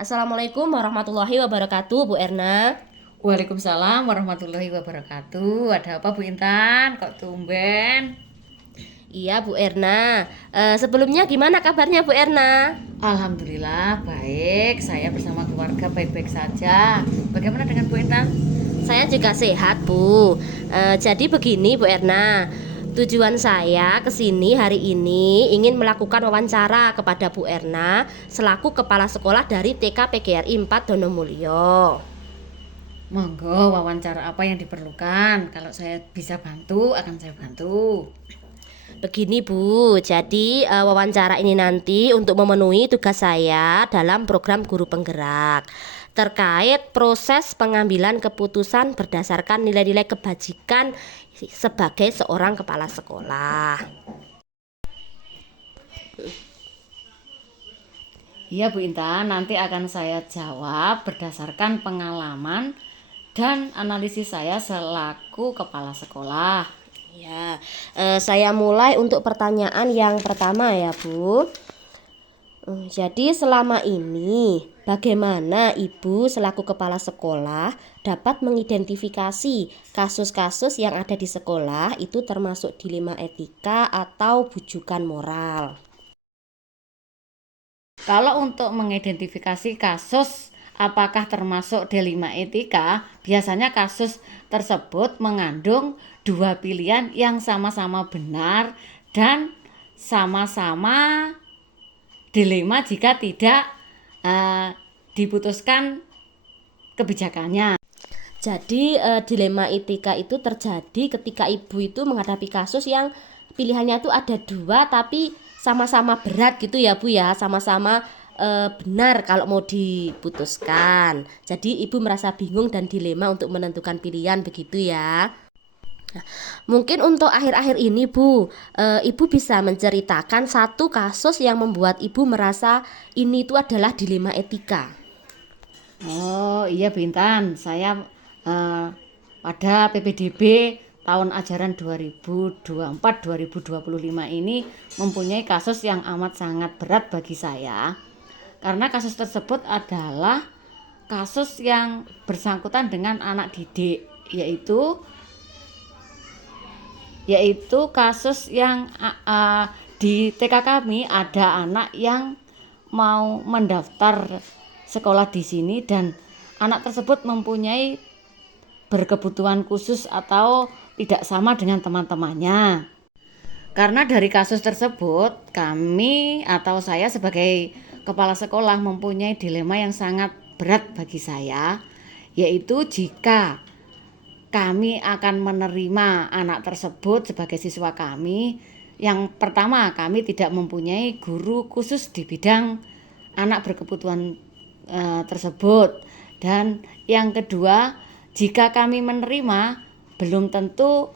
Assalamualaikum warahmatullahi wabarakatuh, Bu Erna. Waalaikumsalam warahmatullahi wabarakatuh. Ada apa Bu Intan? Kok tumben? Iya, Bu Erna. Sebelumnya gimana kabarnya, Bu Erna? Alhamdulillah baik. Saya bersama keluarga baik-baik saja. Bagaimana dengan Bu Intan? Saya juga sehat, Bu. Jadi begini, Bu Erna. Tujuan saya ke sini hari ini ingin melakukan wawancara kepada Bu Erna selaku kepala sekolah dari TK PGRI 4 Donomulyo. Monggo, wawancara apa yang diperlukan? Kalau saya bisa bantu, akan saya bantu. Begini Bu, jadi wawancara ini nanti untuk memenuhi tugas saya dalam program Guru Penggerak terkait proses pengambilan keputusan berdasarkan nilai-nilai kebajikan sebagai seorang kepala sekolah. Iya Bu Intan, nanti akan saya jawab berdasarkan pengalaman dan analisis saya selaku kepala sekolah. Ya, saya mulai untuk pertanyaan yang pertama ya Bu. Jadi selama ini bagaimana Ibu selaku kepala sekolah dapat mengidentifikasi kasus-kasus yang ada di sekolah itu termasuk dilema etika atau bujukan moral? Kalau untuk mengidentifikasi kasus apakah termasuk dilema etika, biasanya kasus tersebut mengandung dua pilihan yang sama-sama benar dan sama-sama dilema jika tidak diputuskan kebijakannya. Jadi dilema etika itu terjadi ketika ibu itu menghadapi kasus yang pilihannya itu ada dua tapi sama-sama berat gitu ya Bu ya, sama-sama benar kalau mau diputuskan. Jadi ibu merasa bingung dan dilema untuk menentukan pilihan begitu ya. Mungkin untuk akhir-akhir ini Bu, ibu bisa menceritakan satu kasus yang membuat ibu merasa ini itu adalah dilema etika. Oh iya Bintan, saya pada PPDB tahun ajaran 2024-2025 ini mempunyai kasus yang amat sangat berat bagi saya. Karena kasus tersebut adalah kasus yang bersangkutan dengan anak didik, yaitu kasus yang di TK kami ada anak yang mau mendaftar sekolah di sini dan anak tersebut mempunyai berkebutuhan khusus atau tidak sama dengan teman-temannya. Karena dari kasus tersebut kami atau saya sebagai kepala sekolah mempunyai dilema yang sangat berat bagi saya, yaitu jika kami akan menerima anak tersebut sebagai siswa kami. Yang pertama, kami tidak mempunyai guru khusus di bidang anak berkebutuhan tersebut. Dan yang kedua, jika kami menerima, belum tentu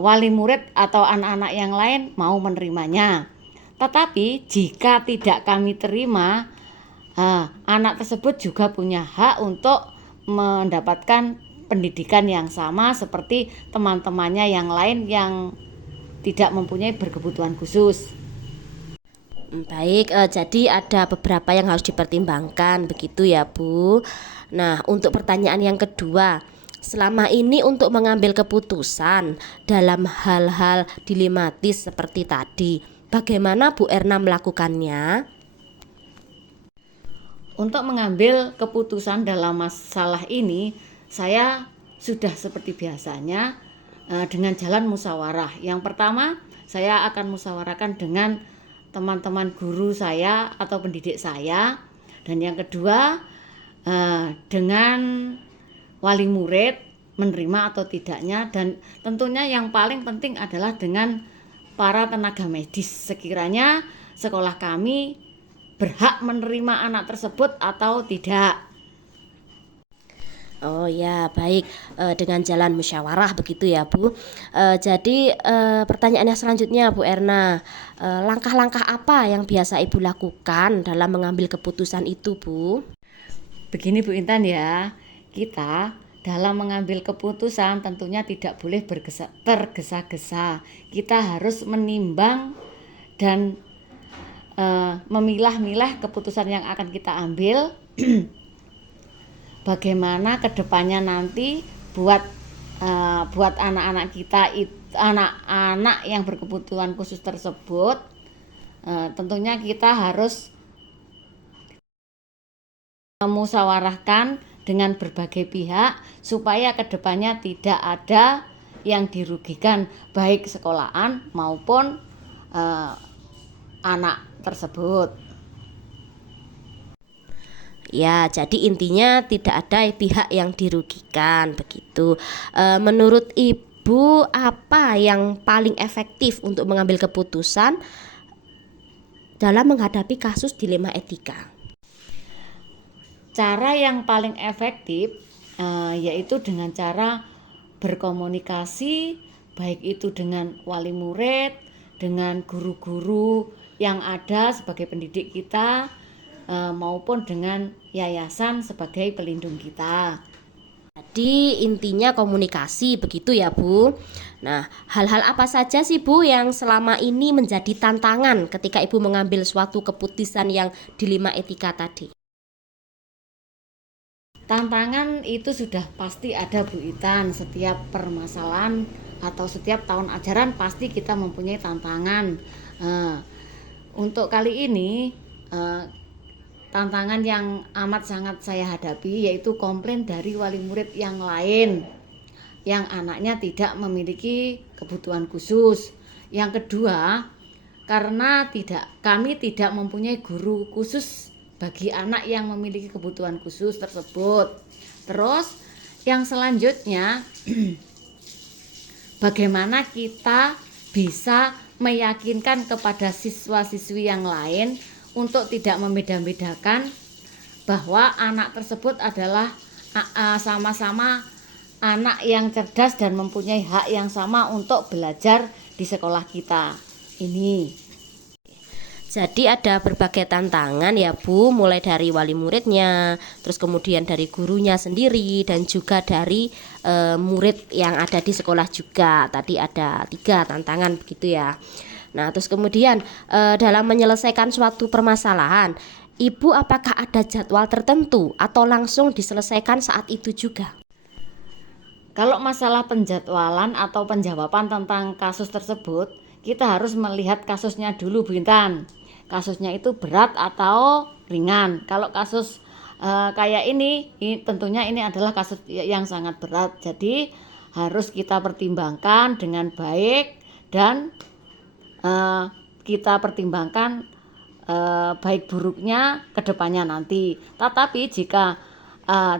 wali murid atau anak-anak yang lain mau menerimanya. Tetapi jika tidak kami terima, anak tersebut juga punya hak untuk mendapatkan pendidikan yang sama seperti teman-temannya yang lain yang tidak mempunyai berkebutuhan khusus. Baik, jadi ada beberapa yang harus dipertimbangkan begitu ya Bu. Nah, untuk pertanyaan yang kedua, selama ini untuk mengambil keputusan dalam hal-hal dilematis seperti tadi, bagaimana Bu Erna melakukannya? Untuk mengambil keputusan dalam masalah ini, saya sudah seperti biasanya dengan jalan musyawarah. Yang pertama, saya akan musyawarahkan dengan teman-teman guru saya atau pendidik saya, dan yang kedua dengan wali murid menerima atau tidaknya, dan tentunya yang paling penting adalah dengan para tenaga medis sekiranya sekolah kami berhak menerima anak tersebut atau tidak. Oh ya, baik, dengan jalan musyawarah begitu ya Bu. Jadi pertanyaannya selanjutnya Bu Erna, langkah-langkah apa yang biasa Ibu lakukan dalam mengambil keputusan itu Bu? Begini Bu Intan ya, kita dalam mengambil keputusan tentunya tidak boleh tergesa-gesa. Kita harus menimbang dan memilah-milah keputusan yang akan kita ambil. Bagaimana kedepannya nanti buat anak-anak kita, anak-anak yang berkebutuhan khusus tersebut, tentunya kita harus memusyawarahkan dengan berbagai pihak supaya kedepannya tidak ada yang dirugikan, baik sekolahan maupun anak tersebut. Ya, jadi intinya tidak ada pihak yang dirugikan begitu. Menurut Ibu, apa yang paling efektif untuk mengambil keputusan dalam menghadapi kasus dilema etika? Cara yang paling efektif yaitu dengan cara berkomunikasi, baik itu dengan wali murid, dengan guru-guru yang ada sebagai pendidik kita, maupun dengan yayasan sebagai pelindung kita. Jadi intinya komunikasi begitu ya Bu. Nah, hal-hal apa saja sih Bu yang selama ini menjadi tantangan ketika Ibu mengambil suatu keputusan yang dilema etika tadi? Tantangan itu sudah pasti ada Bu Itan. Setiap permasalahan atau setiap tahun ajaran pasti kita mempunyai tantangan. Untuk kali ini tantangan yang amat sangat saya hadapi yaitu komplain dari wali murid yang lain yang anaknya tidak memiliki kebutuhan khusus. Yang kedua, karena kami tidak mempunyai guru khusus bagi anak yang memiliki kebutuhan khusus tersebut. Terus yang selanjutnya bagaimana kita bisa meyakinkan kepada siswa-siswi yang lain untuk tidak membeda-bedakan bahwa anak tersebut adalah sama-sama anak yang cerdas dan mempunyai hak yang sama untuk belajar di sekolah kita ini. Jadi ada berbagai tantangan ya Bu, mulai dari wali muridnya, terus kemudian dari gurunya sendiri, dan juga dari murid yang ada di sekolah juga. Tadi ada 3 tantangan begitu ya. Nah, terus kemudian dalam menyelesaikan suatu permasalahan, Ibu apakah ada jadwal tertentu atau langsung diselesaikan saat itu juga? Kalau masalah penjadwalan atau penjawaban tentang kasus tersebut, kita harus melihat kasusnya dulu Bu Intan. Kasusnya itu berat atau ringan. Kalau kasus kayak ini tentunya ini adalah kasus yang sangat berat. Jadi harus kita pertimbangkan dengan baik dan kita pertimbangkan baik buruknya kedepannya nanti. Tetapi jika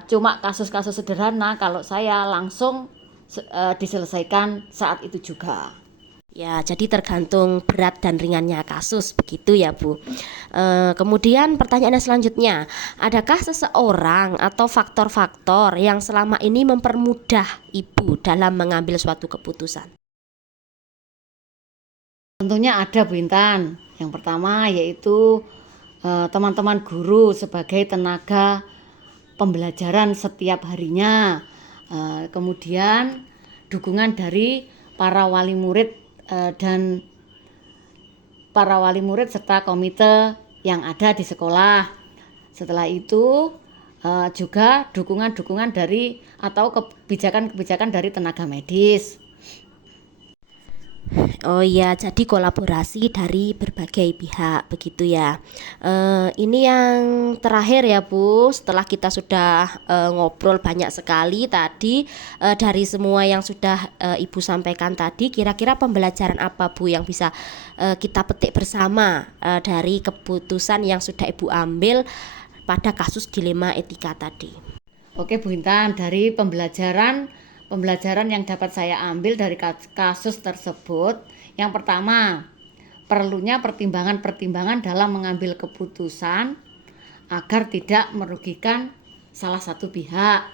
cuma kasus-kasus sederhana, kalau saya langsung diselesaikan saat itu juga. Ya, jadi tergantung berat dan ringannya kasus begitu ya Bu. Kemudian pertanyaan selanjutnya, adakah seseorang atau faktor-faktor yang selama ini mempermudah Ibu dalam mengambil suatu keputusan? Tentunya ada Bu Intan. Yang pertama yaitu teman-teman guru sebagai tenaga pembelajaran setiap harinya. Kemudian dukungan dari para wali murid dan para wali murid serta komite yang ada di sekolah. Setelah itu juga dukungan-dukungan dari atau kebijakan-kebijakan dari tenaga medis. Oh iya, jadi kolaborasi dari berbagai pihak begitu ya. Ini yang terakhir ya Bu, setelah kita sudah ngobrol banyak sekali tadi dari semua yang sudah Ibu sampaikan tadi, kira-kira pembelajaran apa Bu yang bisa kita petik bersama dari keputusan yang sudah Ibu ambil pada kasus dilema etika tadi? Oke Bu Intan, dari pembelajaran yang dapat saya ambil dari kasus tersebut, yang pertama, perlunya pertimbangan-pertimbangan dalam mengambil keputusan agar tidak merugikan salah satu pihak.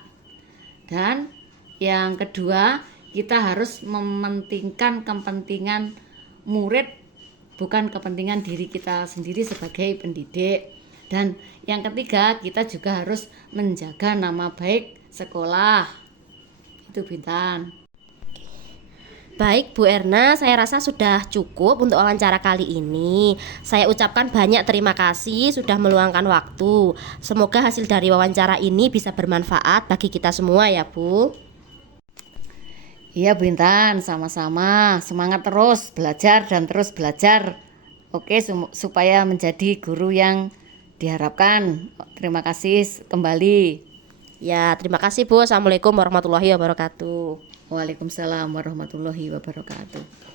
Dan yang kedua, kita harus mementingkan kepentingan murid, bukan kepentingan diri kita sendiri sebagai pendidik. Dan yang ketiga, kita juga harus menjaga nama baik sekolah. Itu Bintan. Baik Bu Erna, saya rasa sudah cukup untuk wawancara kali ini. Saya ucapkan banyak terima kasih sudah meluangkan waktu. Semoga hasil dari wawancara ini bisa bermanfaat bagi kita semua ya Bu. Iya Bu Intan, sama-sama. Semangat terus belajar dan terus belajar. Oke, supaya menjadi guru yang diharapkan. Terima kasih kembali. Ya, terima kasih Bu. Assalamualaikum warahmatullahi wabarakatuh. Waalaikumsalam warahmatullahi wabarakatuh.